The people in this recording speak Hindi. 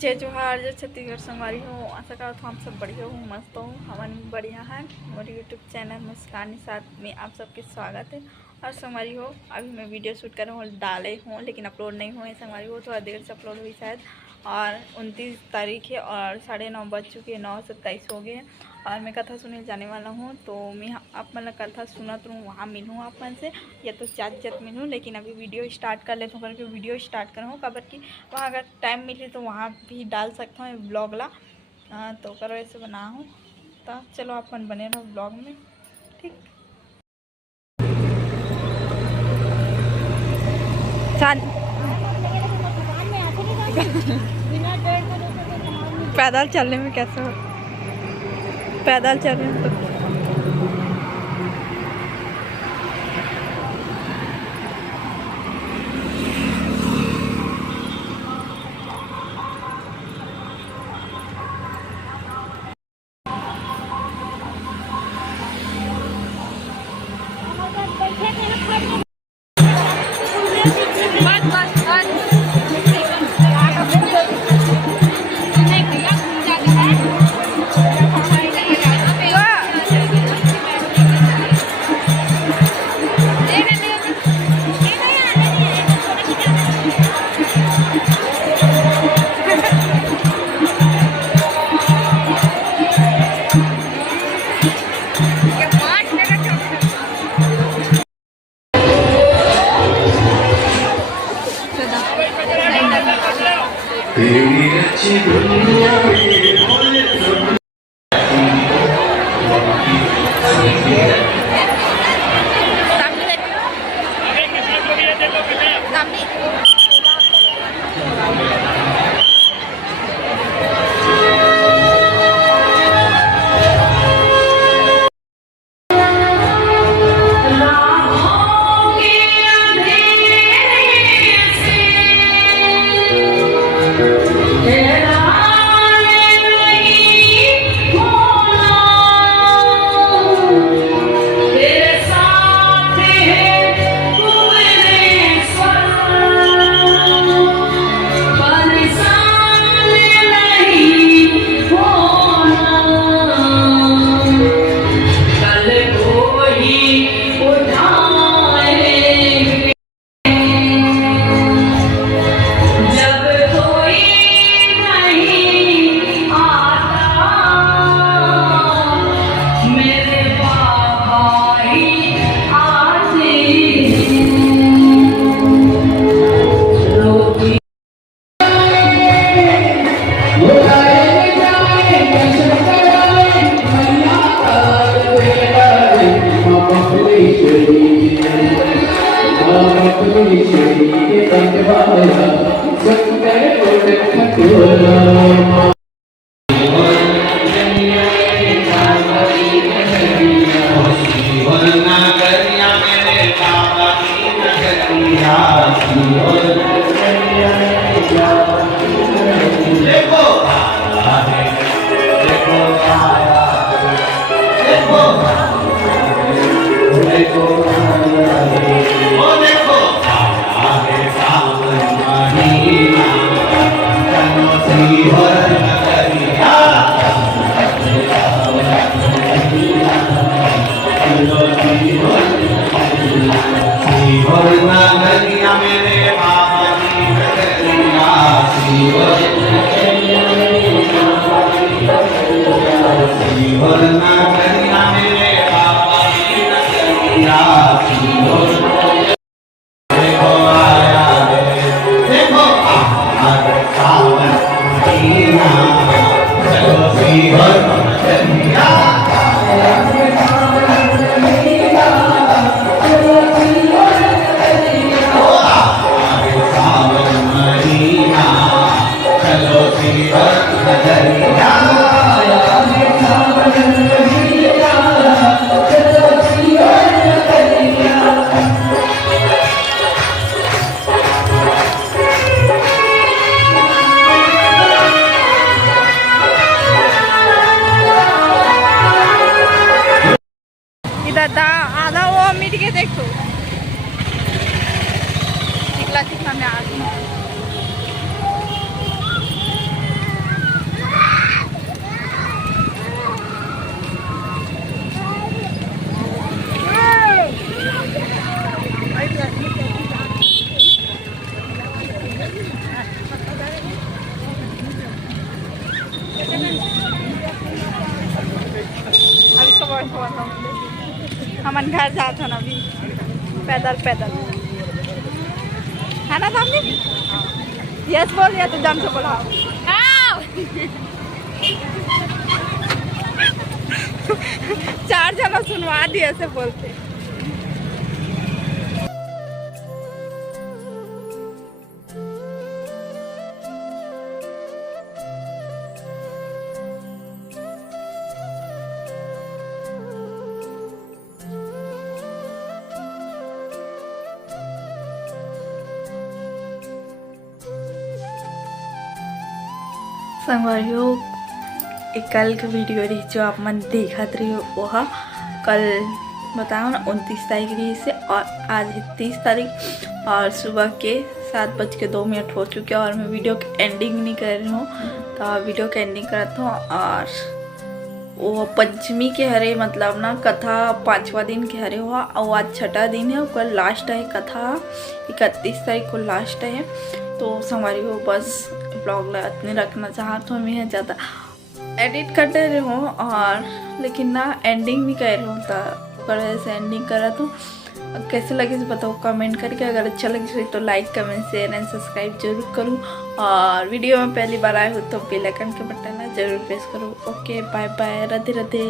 जय जोहार, जय छत्तीसगढ़ संगवारी हो। आशा करत हो हम सब बढ़िया हो, मस्त हो। हमन बढ़िया है। मेरे यूट्यूब चैनल मुस्कानी साथ में आप सबके स्वागत है। और संगवारी हो, अभी मैं वीडियो शूट कर रहा हूँ, डाले हूँ लेकिन अपलोड नहीं हुए। संगवारी हो थोड़ा देर से अपलोड हुई शायद। और 29 तारीख है और 9:30 बज चुके हैं, 9:27 हो गए हैं। और मैं कथा सुनने जाने वाला हूँ, तो मैं आप मतलब कथा सुनत रहूँ, वहाँ मिलूँ आप मन से या तो जात मिलूँ। लेकिन अभी वीडियो स्टार्ट कर लेता हूँ, करके वीडियो स्टार्ट कर हूँ कबर की वहाँ अगर टाइम मिले तो वहाँ भी डाल सकता हूँ ब्लॉग ला। तो करो ऐसे बना हूँ, तो चलो अपन बने रहो ब्लॉग में, ठीक। पैदल चलने में कैसे हो, पैदल चलने में तो तेरी अच्छी दुनिया में बोले सब आधा वो मिट के देखो चिकला चिकला में आ हमन घर जात हन अभी पैदल पैदल, है ना सामने? यस बोल या तो जम से बोला चार जना सुनवा दिए ऐसे बोलते। संगवारियों एक कल के वीडियो रही जो आप मन देखत रही वह कल बताओ ना 29 तारीख रही से, और आज है 30 तारीख और सुबह के 7:02 हो चुके हैं और मैं वीडियो की एंडिंग नहीं कर रही हूँ। तो वीडियो की एंडिंग करता हूँ और वो पंचमी के हरे मतलब ना कथा 5वां दिन के हरे हुआ और आज 6ठा दिन है, कल लास्ट है कथा 31 तारीख को लास्ट है। तो संगवारी हो बस ब्लॉग इतने रखना चाहता हूँ, मैं ज़्यादा एडिट करते रही हूँ और लेकिन ना एंडिंग भी कर रही हूँ, तो वजह से एंडिंग करा। तो कैसे लगे तो बताओ कमेंट करके, अगर अच्छा लगे तो like comment share and subscribe जरूर करूँ, और वीडियो में पहली बार आए हो तो बेल आइकन के बटन जरूर प्रेस करो। Okay bye bye, Radhe Radhe.